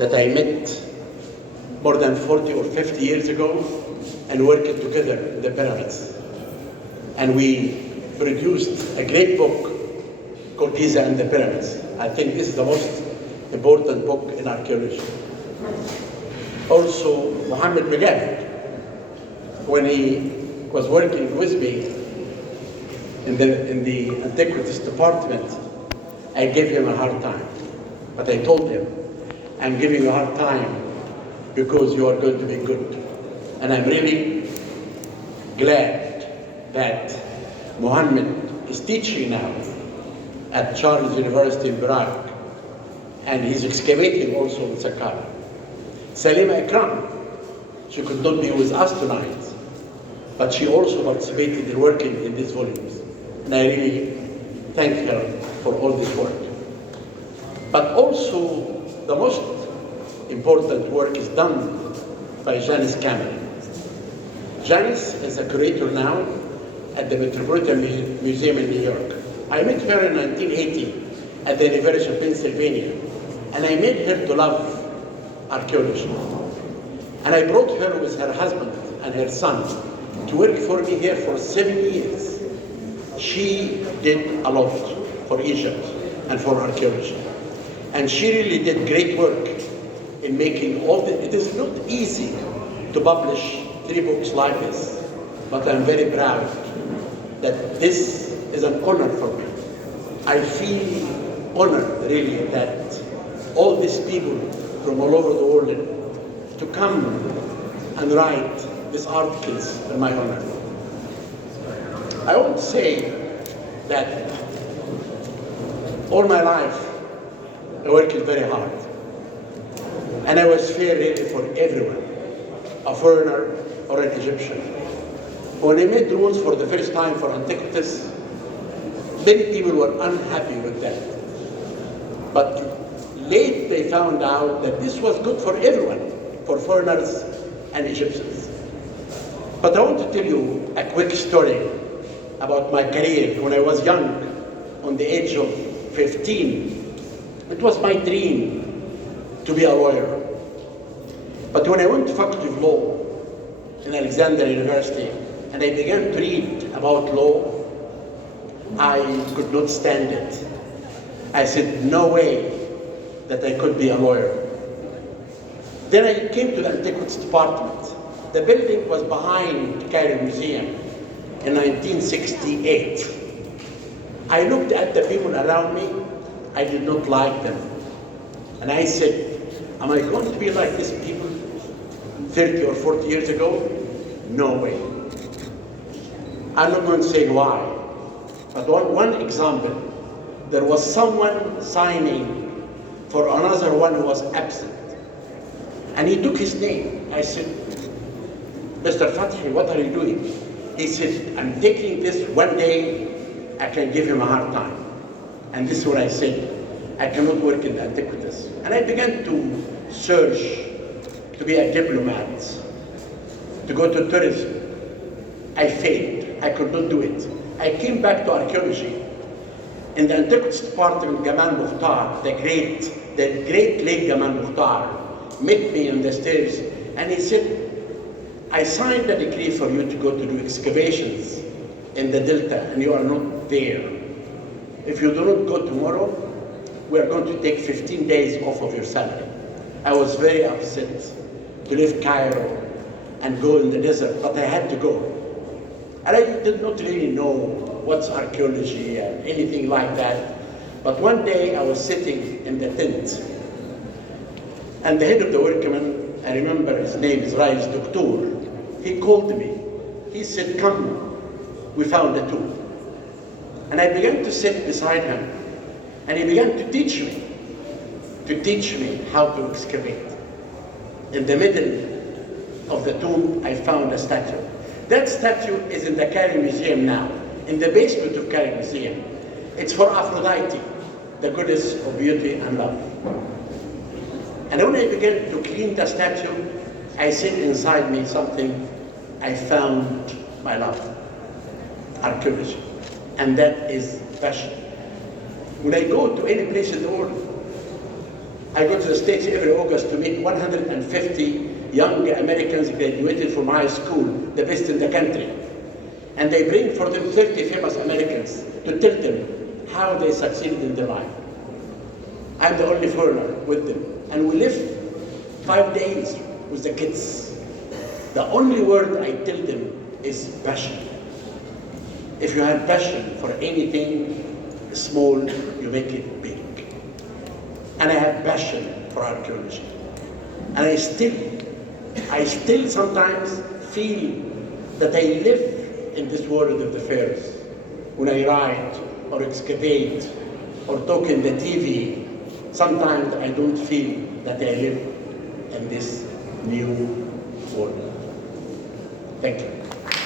that I met more than 40 or 50 years ago and worked together in the pyramids. And we produced a great book called Giza and the Pyramids. I think this is the most important book in archaeology. Also, Mohammed Milad, when he was working with me in the Antiquities department, I gave him a hard time. But I told him, I'm giving you a hard time because you are going to be good. And I'm really glad that Mohammed is teaching now at Czech University in Prague, and he's excavating also in Saqqara. Salima Ikram, she could not be with us tonight, but she also participated in working in these volumes. And I really thank her for all this work. But also, the most important work is done by Janice Cameron. Janice is a curator now at the Metropolitan Museum in New York. I met her in 1980 at the University of Pennsylvania, and I made her to love archaeology. And I brought her with her husband and her son to work for me here for 7 years. She did a lot for Egypt and for archaeology. And she really did great work in making all the, it is not easy to publish 3 books like this, but I'm very proud that this is an honor for me. I feel honored really that all these people from all over the world to come and write these articles in my honor. I want to say that all my life I worked very hard. And I was fair really for everyone, a foreigner or an Egyptian. When I made rules for the first time for Antiquities, many people were unhappy with that. But late they found out that this was good for everyone, for foreigners and Egyptians. But I want to tell you a quick story about my career. When I was young, on the age of 15, it was my dream to be a lawyer. But when I went to Faculty of Law in Alexandria University, and I began to read about law, I could not stand it. I said, no way that I could be a lawyer. Then I came to the Antiquities department. The building was behind Cairo Museum in 1968. I looked at the people around me. I did not like them. And I said, am I going to be like these people 30 or 40 years ago? No way. I'm not going to say why. But one example, there was someone signing for another one who was absent. And he took his name. I said, Mr. Fathi, what are you doing? He said, I'm taking this one day, I can give him a hard time. And this is what I said, I cannot work in the Antiquities. And I began to search to be a diplomat, to go to tourism. I failed, I could not do it. I came back to archaeology. In the Antiquities department, Gamal Mukhtar, the great late Gamal Mukhtar, met me on the stairs and he said, I signed a decree for you to go to do excavations in the Delta and you are not there. If you do not go tomorrow, we are going to take 15 days off of your salary. I was very upset to leave Cairo and go in the desert, but I had to go. And I did not really know what's archaeology and anything like that. But one day I was sitting in the tent, and the head of the workmen, I remember his name is Rais Damtour, he called me. He said, come, we found a tomb. And I began to sit beside him, and he began to teach me how to excavate. In the middle of the tomb, I found a statue. That statue is in the Cairo Museum now, in the basement of Cairo Museum. It's for Aphrodite, the goddess of beauty and love. And when I began to clean the statue, I said inside me something, I found my love, archaeology. And that is passion. When I go to any place in the world, I go to the States every August to meet 150 young Americans graduated from high school, the best in the country. And they bring for them 30 famous Americans to tell them how they succeeded in their life. I'm the only foreigner with them. And we live 5 days with the kids. The only word I tell them is passion. If you have passion for anything small, you make it big. And I have passion for archaeology. And I still sometimes feel that I live in this world of the fairs. When I write or excavate or talk in the TV, sometimes I don't feel that I live in this new world. Thank you.